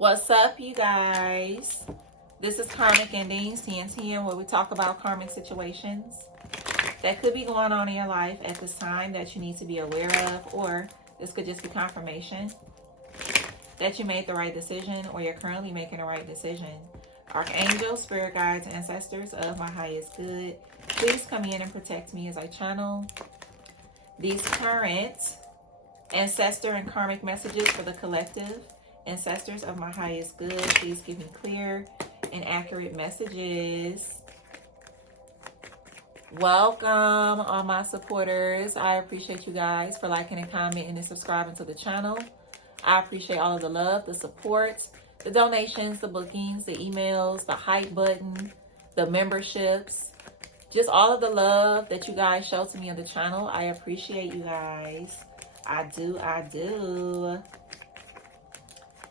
What's up, you guys? This is Karmic Endings, TNT, where we talk about karmic situations that could be going on in your life at this time that you need to be aware of, or this could just be confirmation that you made the right decision or you're currently making the right decision. Archangels, spirit guides, ancestors of my highest good, please come in and protect me as I channel these current ancestor and karmic messages for the collective. Ancestors of my highest good, please give me clear and accurate messages. Welcome, all my supporters. I appreciate you guys for liking and commenting and subscribing to the channel. I appreciate all of the love, the support, the donations, the bookings, the emails, the hype button, the memberships, just all of the love that you guys show to me on the channel. I appreciate you guys. I do.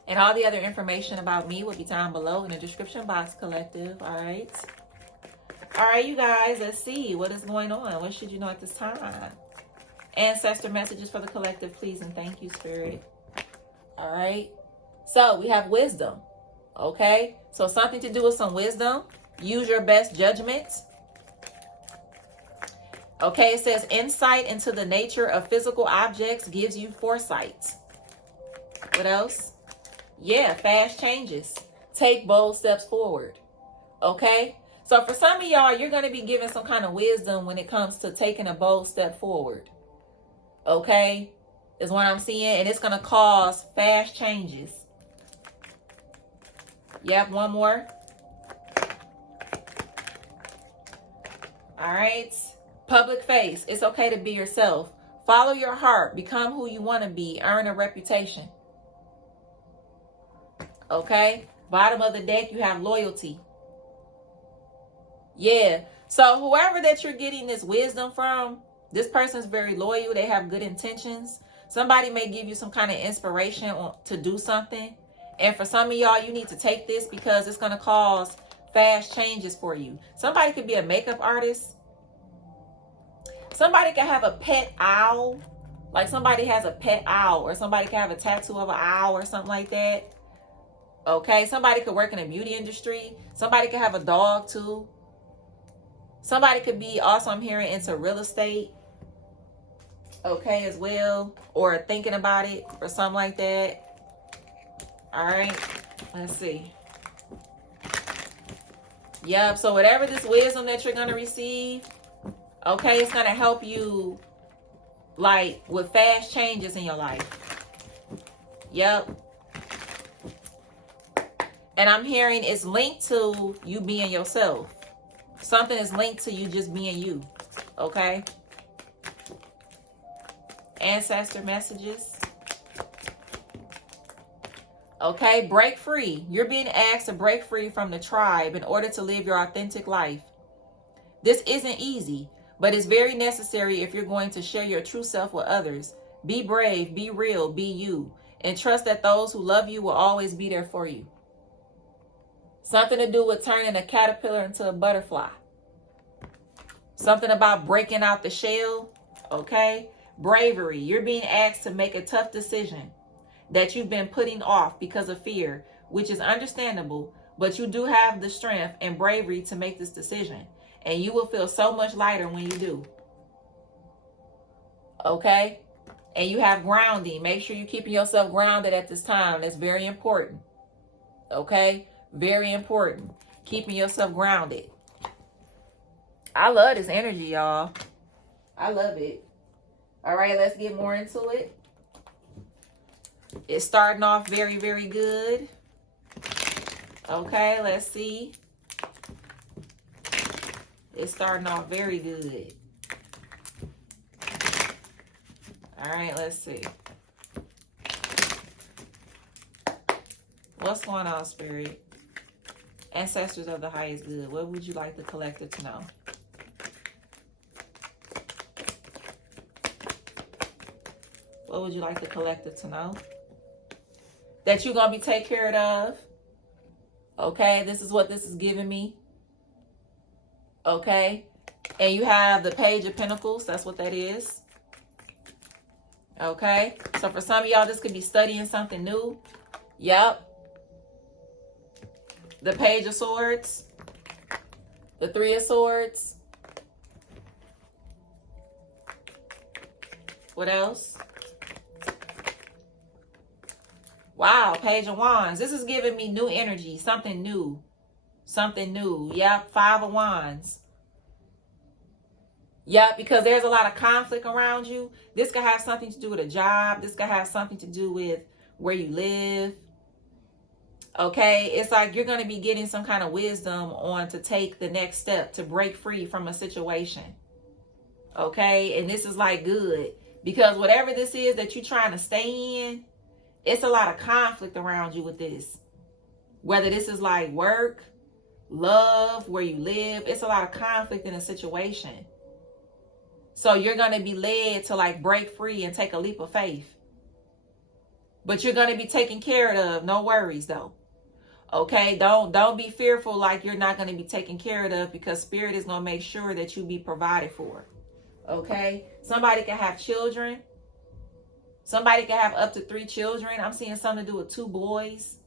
And all the other information about me will be down below in the description box, collective. All right, you guys, let's see what is going on. What should you know at this time? Ancestor messages for the collective, please, and thank you, Spirit. All right, so we have wisdom. Okay, so something to do with some wisdom. Use your best judgment. Okay, it says insight into the nature of physical objects gives you foresight. What else? Yeah, fast changes. Take bold steps forward. Okay? So for some of y'all, you're going to be given some kind of wisdom when it comes to taking a bold step forward. Okay? Is what I'm seeing. And it's going to cause fast changes. Yep, one more. All right. Public face. It's okay to be yourself. Follow your heart. Become who you want to be. Earn a reputation. Okay, bottom of the deck, you have loyalty. Yeah, so whoever that you're getting this wisdom from, this person's very loyal. They have good intentions. Somebody may give you some kind of inspiration to do something. And for some of y'all, you need to take this because it's going to cause fast changes for you. Somebody could be a makeup artist. Somebody could have a pet owl. Like somebody has a pet owl, or somebody could have a tattoo of an owl or something like that. Okay, somebody could work in the beauty industry. Somebody could have a dog too. Somebody could be also, I'm hearing, into real estate. Okay, as well. Or thinking about it or something like that. All right, let's see. Yep, so whatever this wisdom that you're going to receive, okay, it's going to help you like with fast changes in your life. Yep. And I'm hearing it's linked to you being yourself. Something is linked to you just being you. Okay? Ancestor messages. Okay, break free. You're being asked to break free from the tribe in order to live your authentic life. This isn't easy, but it's very necessary if you're going to share your true self with others. Be brave, be real, be you. And trust that those who love you will always be there for you. Something to do with turning a caterpillar into a butterfly. Something about breaking out the shell. Okay. Bravery. You're being asked to make a tough decision that you've been putting off because of fear, which is understandable, but you do have the strength and bravery to make this decision. And you will feel so much lighter when you do. Okay. And you have grounding. Make sure you're keeping yourself grounded at this time. That's very important. Okay. Very important. Keeping yourself grounded. I love this energy, y'all. I love it. All right, let's get more into it. It's starting off very, very good. Okay, let's see. It's starting off very good. All right, let's see. What's going on, Spirit? Ancestors of the highest good. What would you like the collective to know? What would you like the collective to know? That you're going to be taken care of. Okay, this is what this is giving me. Okay, and you have the Page of Pentacles. That's what that is. Okay, so for some of y'all, this could be studying something new. Yep. The Page of Swords. The Three of Swords. What else? Wow, Page of Wands. This is giving me new energy, something new. Something new. Yep, Five of Wands. Yep, because there's a lot of conflict around you. This could have something to do with a job. This could have something to do with where you live. Okay, it's like you're going to be getting some kind of wisdom on to take the next step to break free from a situation. Okay, and this is like good because whatever this is that you're trying to stay in, it's a lot of conflict around you with this. Whether this is like work, love, where you live, it's a lot of conflict in a situation. So you're going to be led to like break free and take a leap of faith. But you're going to be taken care of. No worries though. Okay, don't be fearful like you're not going to be taken care of, because Spirit is going to make sure that you be provided for. Okay, somebody can have children. Somebody can have up to 3 children. I'm seeing something to do with 2 boys.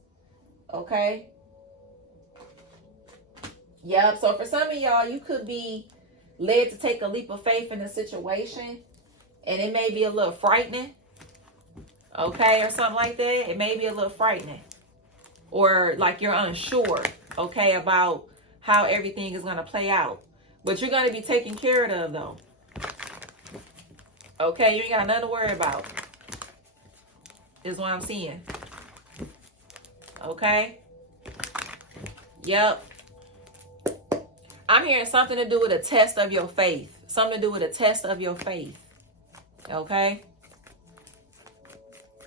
Okay. Yep. So for some of y'all, you could be led to take a leap of faith in a situation, and it may be a little frightening. Okay, or something like that. It may be a little frightening. Or like you're unsure, okay, about how everything is going to play out. But you're going to be taken care of though. Okay, you ain't got nothing to worry about. Is what I'm seeing. Okay. Yep. I'm hearing something to do with a test of your faith. Something to do with a test of your faith. Okay.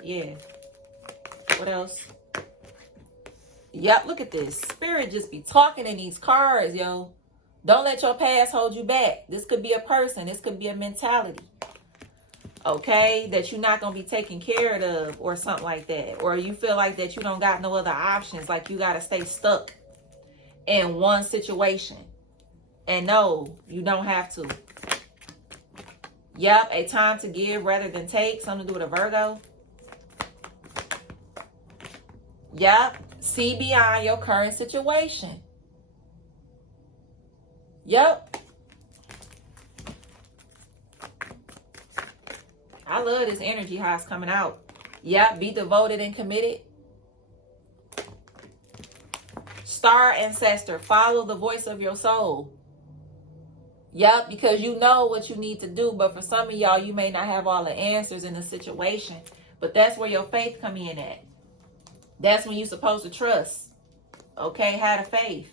Yeah. What else? Yep, look at this. Spirit just be talking in these cards, yo. Don't let your past hold you back. This could be a person. This could be a mentality. Okay, that you're not going to be taken care of or something like that. Or you feel like that you don't got no other options. Like you got to stay stuck in one situation. And no, you don't have to. Yep, a time to give rather than take. Something to do with a Virgo. Yep. See beyond your current situation. Yep. I love this energy, how it's coming out. Yep. Be devoted and committed. Star ancestor. Follow the voice of your soul. Yep. Because you know what you need to do. But for some of y'all, you may not have all the answers in the situation. But that's where your faith come in at. That's when you're supposed to trust. Okay, have the faith.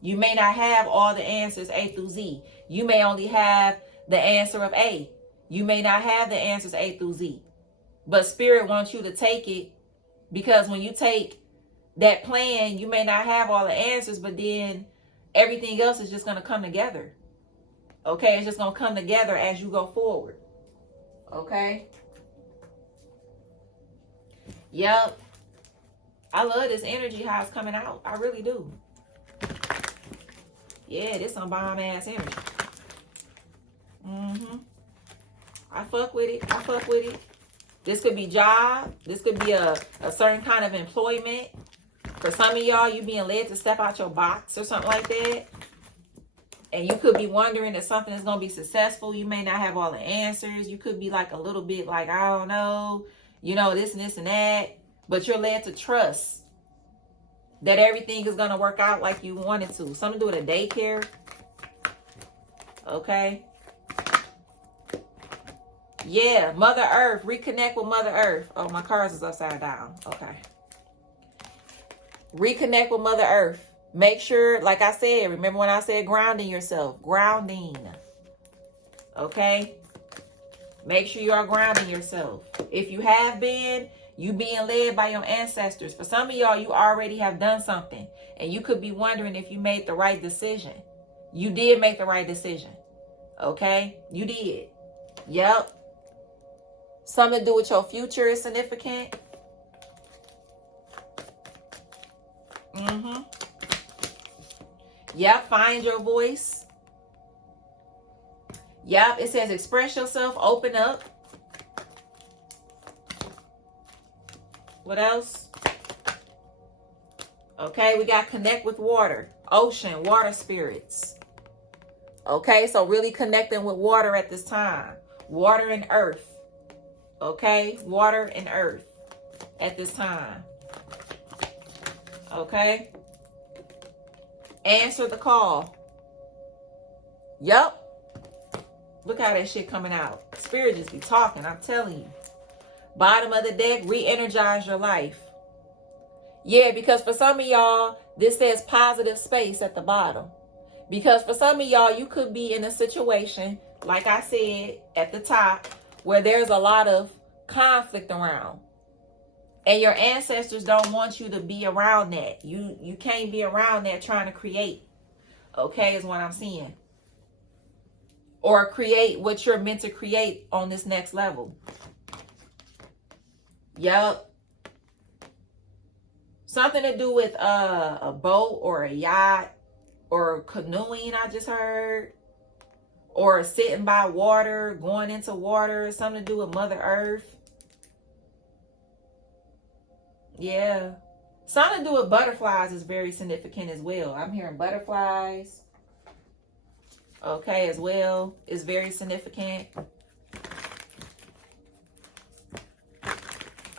You may not have all the answers A through Z. You may only have the answer of A. You may not have the answers A through Z. But Spirit wants you to take it, because when you take that plan, you may not have all the answers, but then everything else is just going to come together. Okay, it's just going to come together as you go forward. Okay. Yep. I love this energy, how it's coming out. I really do. Yeah, this some bomb ass energy. I fuck with it. I fuck with it. This could be job. This could be a certain kind of employment. For some of y'all, you being led to step out your box or something like that. And you could be wondering if something is going to be successful. You may not have all the answers. You could be like a little bit like, I don't know, you know, this and this and that. But you're led to trust that everything is going to work out like you want it to. Something to do with a daycare. Okay. Yeah, Mother Earth. Reconnect with Mother Earth. Oh, my cards is upside down. Okay. Reconnect with Mother Earth. Make sure, like I said, remember when I said grounding yourself? Grounding. Okay. Make sure you are grounding yourself. If you have been, you being led by your ancestors. For some of y'all, you already have done something. And you could be wondering if you made the right decision. You did make the right decision. Okay? You did. Yep. Something to do with your future is significant. Yep. Find your voice. Yep. It says express yourself. Open up. What else? Okay, we got connect with water, ocean, water spirits. Okay, so really connecting with water at this time. Water and earth. Okay, water and earth at this time. Okay. Answer the call. Yup. Look how that shit coming out. Spirit just be talking, I'm telling you. Bottom of the deck, re-energize your life. Yeah, because for some of y'all, this says positive space at the bottom. Because for some of y'all, you could be in a situation, like I said at the top, where there's a lot of conflict around. And your ancestors don't want you to be around that. You can't be around that trying to create. Okay, is what I'm seeing. Or create what you're meant to create on this next level. Yup. Something to do with a boat or a yacht or canoeing, I just heard. Or sitting by water, going into water. Something to do with Mother Earth. Yeah. Something to do with butterflies is very significant as well. I'm hearing butterflies. Okay, as well. Is very significant.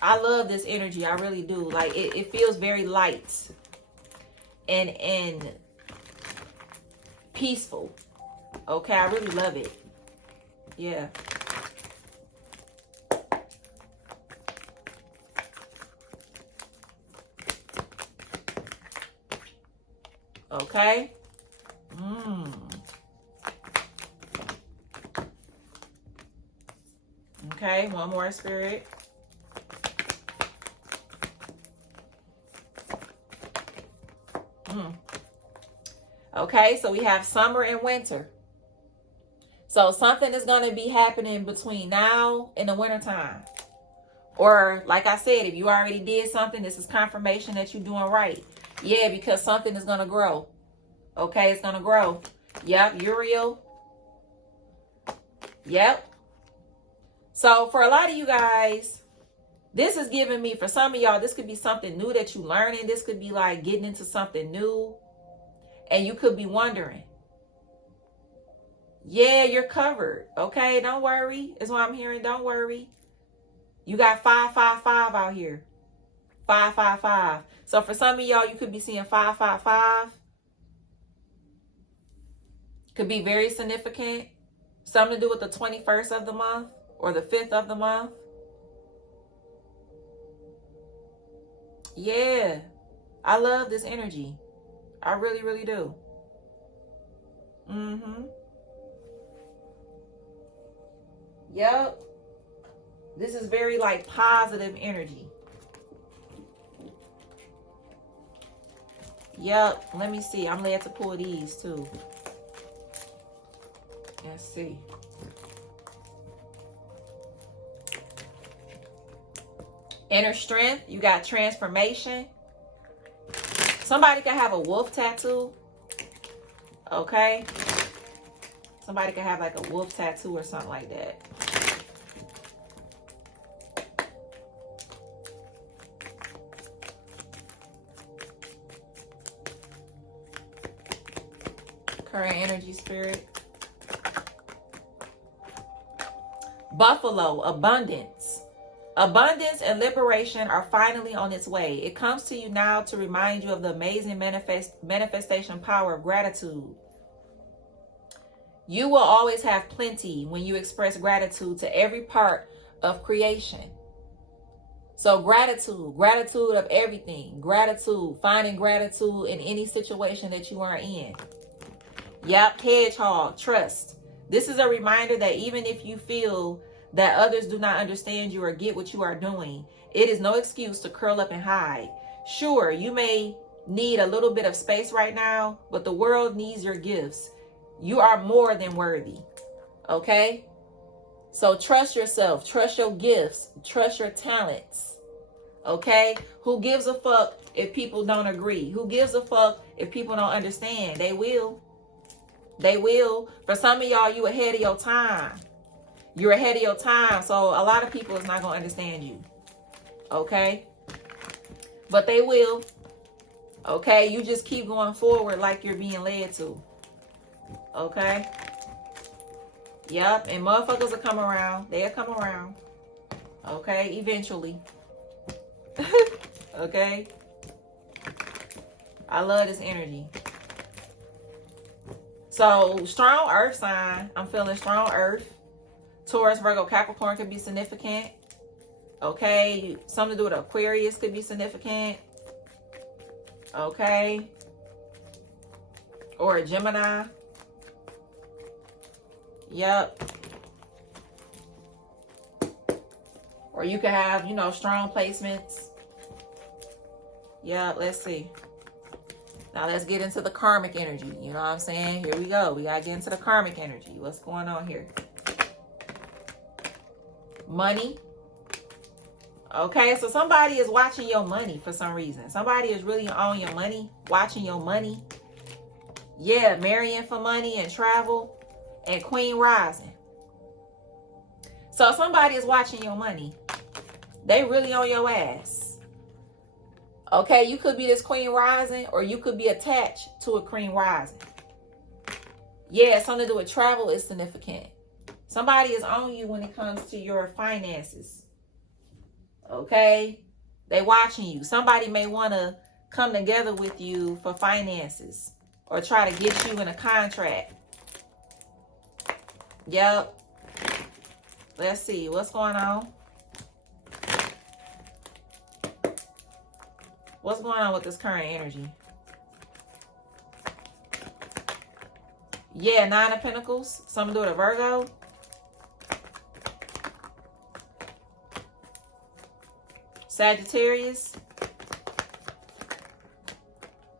I love this energy. I really do. Like, it feels very light. And peaceful. Okay, I really love it. Yeah. Okay. Okay, one more, Spirit. Okay, so we have summer and winter. So something is going to be happening between now and the winter time. Or like I said, if you already did something, this is confirmation that you're doing right. Yeah, because something is going to grow. Okay, it's going to grow. Yep, Uriel. Yep. So for a lot of you guys, this is giving me, for some of y'all, this could be something new that you're learning. This could be like getting into something new. And you could be wondering. Yeah, you're covered. Okay, don't worry. Is what I'm hearing. Don't worry. You got 555 out here. 555. So for some of y'all, you could be seeing 555. Could be very significant. Something to do with the 21st of the month or the 5th of the month. Yeah. I love this energy. I really, really do. Yep. This is very like positive energy. Yep. Let me see. I'm led to pull these too. Let's see. Inner strength. You got transformation. Somebody can have a wolf tattoo. Okay. Somebody can have like a wolf tattoo or something like that. Current energy, Spirit. Buffalo, abundance. Abundance and liberation are finally on its way. It comes to you now to remind you of the amazing manifestation power of gratitude. You will always have plenty when you express gratitude to every part of creation. So gratitude of everything. Gratitude, finding gratitude in any situation that you are in. Yep, hedgehog, trust. This is a reminder that even if you feel that others do not understand you or get what you are doing, it is no excuse to curl up and hide. Sure, you may need a little bit of space right now, but the world needs your gifts. You are more than worthy. Okay? So trust yourself, trust your gifts, trust your talents. Okay? Who gives a fuck if people don't agree? Who gives a fuck if people don't understand? They will. They will. For some of y'all, you ahead of your time. You're ahead of your time. So a lot of people is not going to understand you. Okay? But they will. Okay, you just keep going forward like you're being led to. Okay. Yep, and motherfuckers will come around. They'll come around. Okay, eventually. Okay. I love this energy. So, strong earth sign. I'm feeling strong earth. Taurus, Virgo, Capricorn could be significant. Okay. Something to do with Aquarius could be significant. Okay. Or a Gemini. Yep. Or you could have, you know, strong placements. Yeah, let's see. Now let's get into the karmic energy. You know what I'm saying? Here we go. We gotta get into the karmic energy. What's going on here? Money. Okay, so somebody is watching your money for some reason. Somebody is really on your money, watching your money. Yeah, marrying for money and travel. And Queen rising. So somebody is watching your money. They really on your ass. Okay, you could be this Queen rising, or you could be attached to a Queen rising. Yeah, something to do with travel is significant. Somebody is on you when it comes to your finances. Okay, they watching you. Somebody may want to come together with you for finances, or try to get you in a contract. Yep. Let's see what's going on. What's going on with this current energy? Yeah, 9 of Pentacles. Something to do with a Virgo. Sagittarius.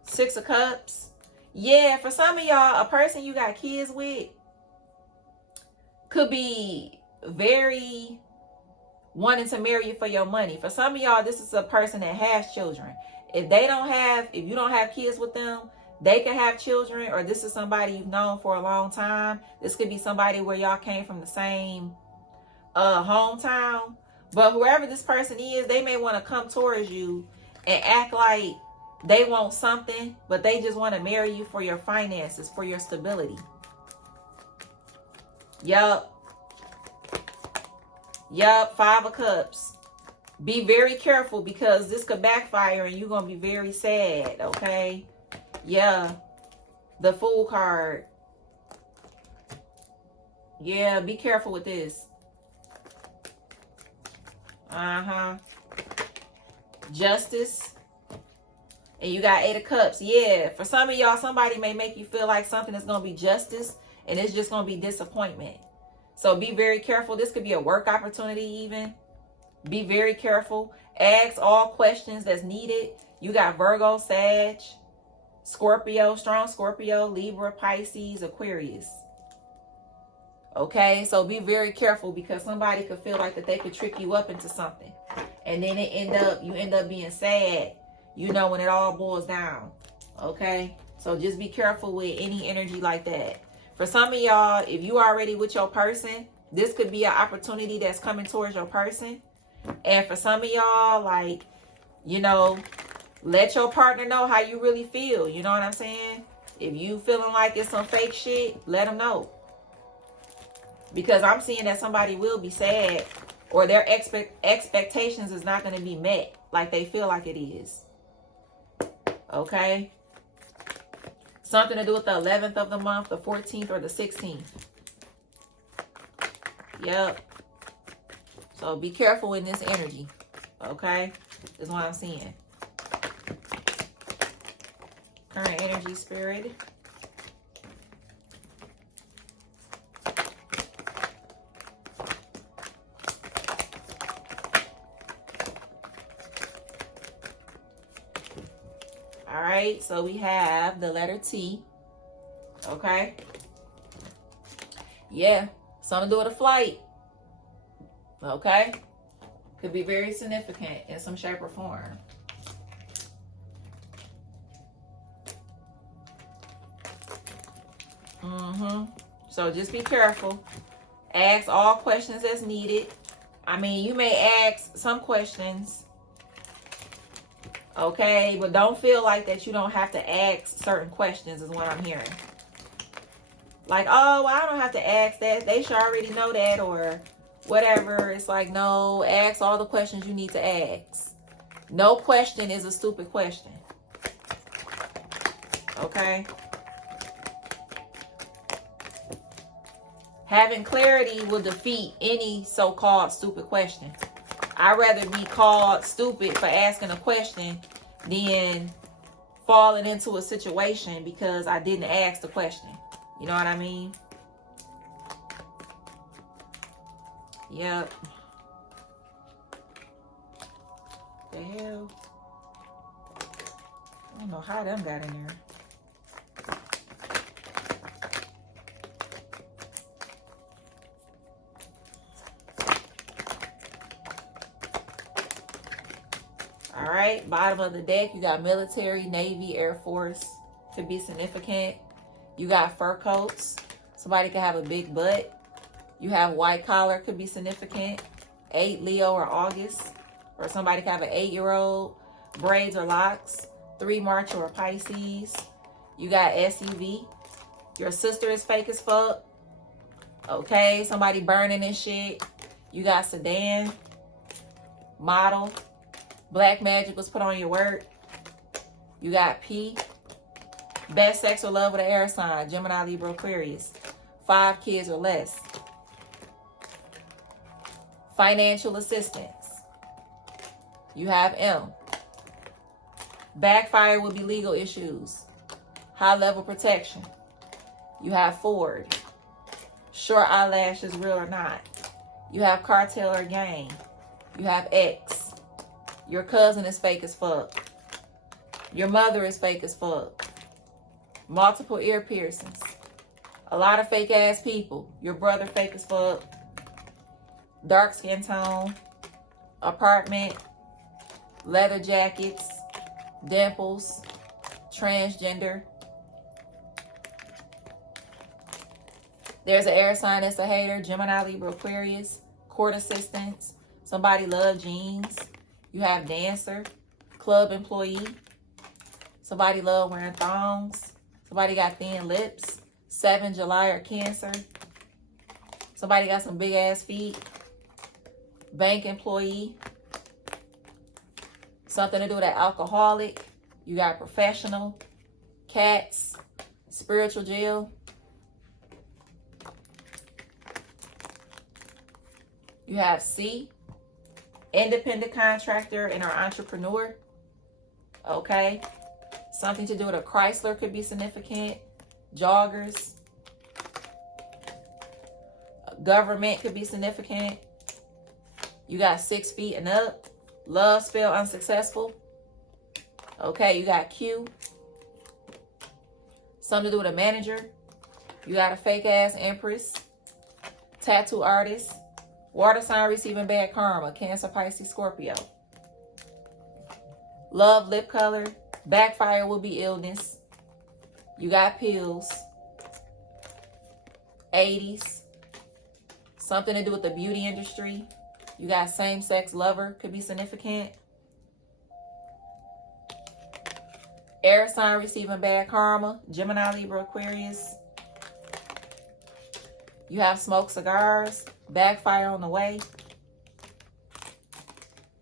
6 of Cups. Yeah, for some of y'all, a person you got kids with could be very wanting to marry you for your money. For some of y'all, this is a person that has children. If you don't have kids with them, they can have children, or this is somebody you've known for a long time. This could be somebody where y'all came from the same hometown. But whoever this person is, they may want to come towards you and act like they want something, but they just want to marry you for your finances, for your stability. Yup. 5 of Cups. Be very careful, because this could backfire and you're going to be very sad, okay? Yeah. The Fool card. Yeah, be careful with this. Justice. And you got 8 of Cups. Yeah, for some of y'all, somebody may make you feel like something is going to be justice, and it's just going to be disappointment. So be very careful. This could be a work opportunity even. Be very careful. Ask all questions that's needed. You got Virgo, Sag, Scorpio, strong Scorpio, Libra, Pisces, Aquarius. Okay, so be very careful, because somebody could feel like that they could trick you up into something. And then you end up being sad, you know, when it all boils down. Okay, so just be careful with any energy like that. For some of y'all, if you already with your person, this could be an opportunity that's coming towards your person. And for some of y'all, like, you know, let your partner know how you really feel. You know what I'm saying? If you feeling like it's some fake shit, let them know. Because I'm seeing that somebody will be sad, or their expectations is not going to be met like they feel like it is. Okay? Something to do with the 11th of the month, the 14th, or the 16th. Yep. So be careful in this energy. Okay? Is what I'm seeing. Current energy, Spirit. All right, so we have the letter T. Okay. Yeah, something to do with a flight. Okay. Could be very significant in some shape or form. So just be careful. Ask all questions as needed. I mean, you may ask some questions. Okay, but don't feel like that you don't have to ask certain questions is what I'm hearing. Like, oh, I don't have to ask that. They should already know that or whatever. It's like, no, ask all the questions you need to ask. No question is a stupid question. Okay? Having clarity will defeat any so-called stupid question. I'd rather be called stupid for asking a question than falling into a situation because I didn't ask the question. You know what I mean? Yep. The hell? I don't know how them got in there. All right, bottom of the deck, you got military, Navy, Air Force. Could be significant. You got fur coats. Somebody could have a big butt. You have white collar, could be significant. 8, Leo or August. Or somebody could have an 8-year-old. Braids or locks. 3, March or Pisces. You got SUV. Your sister is fake as fuck. Okay, somebody burning and shit. You got sedan. Model. Black magic was put on your work. You got P. Best sex or love with an air sign. Gemini, Libra, Aquarius. 5 kids or less. Financial assistance. You have M. Backfire will be legal issues. High level protection. You have Ford. Short eyelashes, real or not. You have cartel or gang. You have X. Your cousin is fake as fuck. Your mother is fake as fuck. Multiple ear piercings. A lot of fake ass people. Your brother fake as fuck. Dark skin tone. Apartment. Leather jackets. Dimples. Transgender. There's an air sign that's a hater. Gemini, Libra, Aquarius. Court assistants. Somebody love jeans. You have dancer, club employee. Somebody love wearing thongs. Somebody got thin lips. 7, July or Cancer. Somebody got some big ass feet. Bank employee. Something to do with an alcoholic. You got professional. Cats. Spiritual jail. You have C. Independent contractor and our entrepreneur. Okay. Something to do with a Chrysler could be significant. Joggers. Government could be significant. You got 6 feet and up. Love spell unsuccessful. Okay, you got Q. Something to do with a manager. You got a fake ass empress. Tattoo artist. Water sign receiving bad karma. Cancer, Pisces, Scorpio. Love, lip color. Backfire will be illness. You got pills. 80s. Something to do with the beauty industry. You got same-sex lover. Could be significant. Air sign receiving bad karma. Gemini, Libra, Aquarius. You have smoked cigars. Backfire on the way.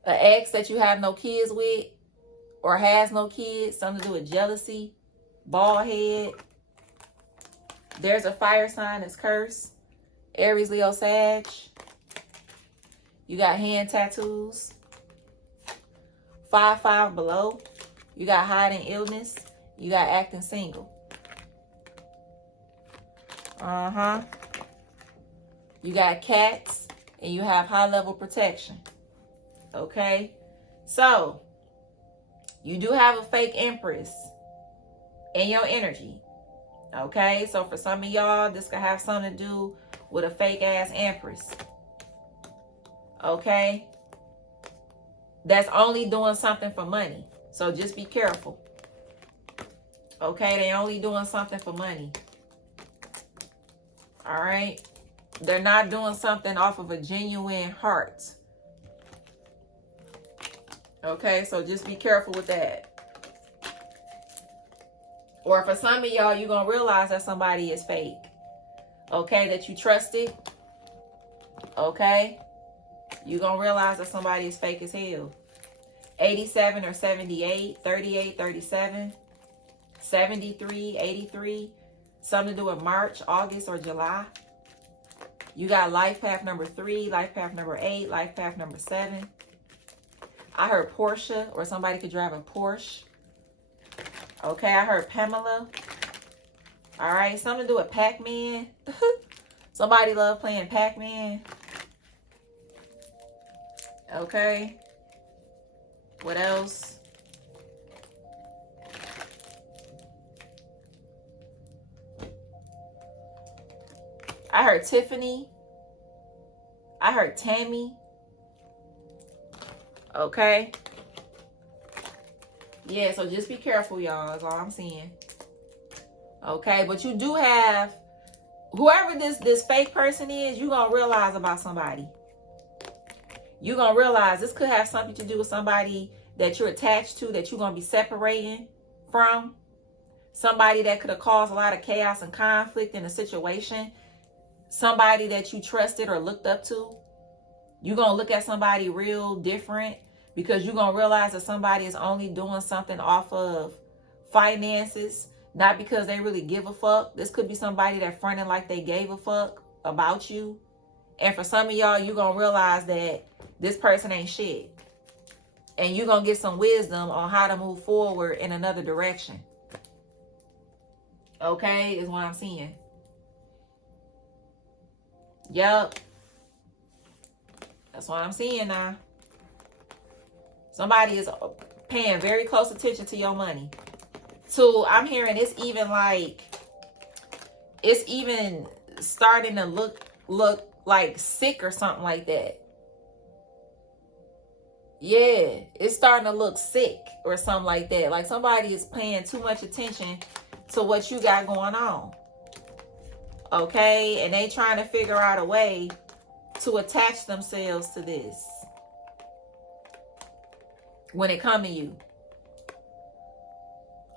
An ex that you have no kids with or has no kids. Something to do with jealousy. Bald head. There's a fire sign that's cursed. Aries, Leo, Sag. You got hand tattoos. 5 below. You got hiding illness. You got acting single. You got cats. And you have high level protection. Okay. So, you do have a fake empress in your energy. Okay. So, for some of y'all, this could have something to do with a fake ass empress. Okay. That's only doing something for money. So just be careful. Okay, they only doing something for money. All right. They're not doing something off of a genuine heart. Okay, so just be careful with that. Or for some of y'all, you're going to realize that somebody is fake. Okay, that you trusted. Okay, you're going to realize that somebody is fake as hell. 87 or 78, 38, 37, 73, 83. Something to do with March, August, or July. You got life path number 3, life path number 8, life path number 7. I heard Porsche, or somebody could drive a Porsche. Okay, I heard Pamela. All right, something to do with Pac-Man. Somebody love playing Pac-Man. Okay. What else? I heard Tiffany. I heard Tammy. Okay. Yeah, so just be careful, y'all. That's all I'm saying. Okay, but you do have, whoever this fake person is, you're going to realize about somebody. You're going to realize this could have something to do with somebody that you're attached to, that you're going to be separating from. Somebody that could have caused a lot of chaos and conflict in a situation. Somebody that you trusted or looked up to. You're going to look at somebody real different, because you're going to realize that somebody is only doing something off of finances, not because they really give a fuck. This could be somebody that fronted like they gave a fuck about you. And for some of y'all, you're going to realize that this person ain't shit. And you're going to get some wisdom on how to move forward in another direction. Okay, is what I'm seeing. Yup. That's what I'm seeing now. Somebody is paying very close attention to your money. So I'm hearing it's even like, it's even starting to look like sick or something like that. Yeah, it's starting to look sick or something like that. Like somebody is paying too much attention to what you got going on. Okay, and they trying to figure out a way to attach themselves to this when it comes to you.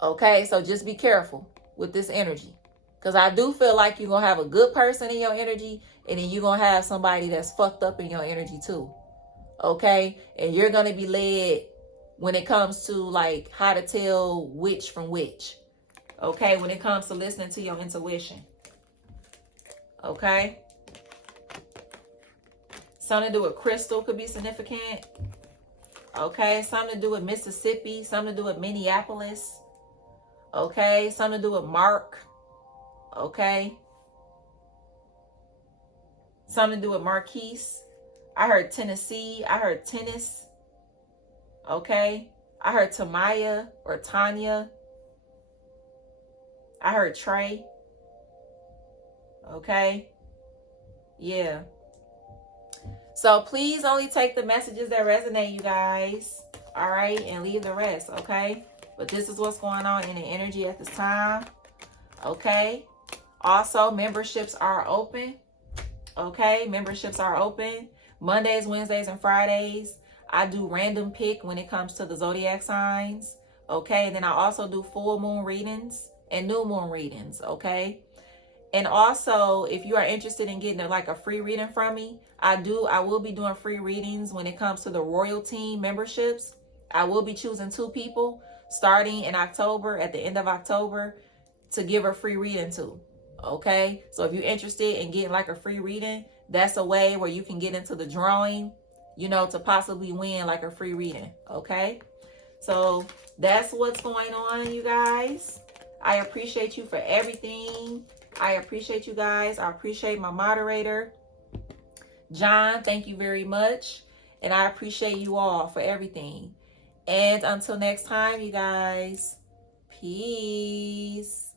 Okay, so just be careful with this energy. Because I do feel like you're going to have a good person in your energy, and then you're going to have somebody that's fucked up in your energy too. Okay, and you're going to be led when it comes to like how to tell which from which. Okay, when it comes to listening to your intuition. Okay. Something to do with crystal could be significant. Okay, something to do with Mississippi, something to do with Minneapolis. Okay, something to do with Mark. Okay. Something to do with Marquise. I heard Tennessee. I heard tennis. Okay. I heard Tamaya or Tanya. I heard Trey. Okay. Yeah. So please only take the messages that resonate, you guys. All right. And leave the rest. Okay. But this is what's going on in the energy at this time. Okay. Also, memberships are open. Okay. Memberships are open. Mondays, Wednesdays, and Fridays. I do random pick when it comes to the zodiac signs. Okay. Then I also do full moon readings and new moon readings. Okay. And also, if you are interested in getting like a free reading from me, I will be doing free readings when it comes to the Royal Team memberships. I will be choosing 2 people starting in October, at the end of October, to give a free reading to. Okay. So if you're interested in getting like a free reading, that's a way where you can get into the drawing, you know, to possibly win like a free reading. Okay. So that's what's going on, you guys. I appreciate you for everything. I appreciate you guys. I appreciate my moderator, John. Thank you very much. And I appreciate you all for everything. And until next time, you guys, peace.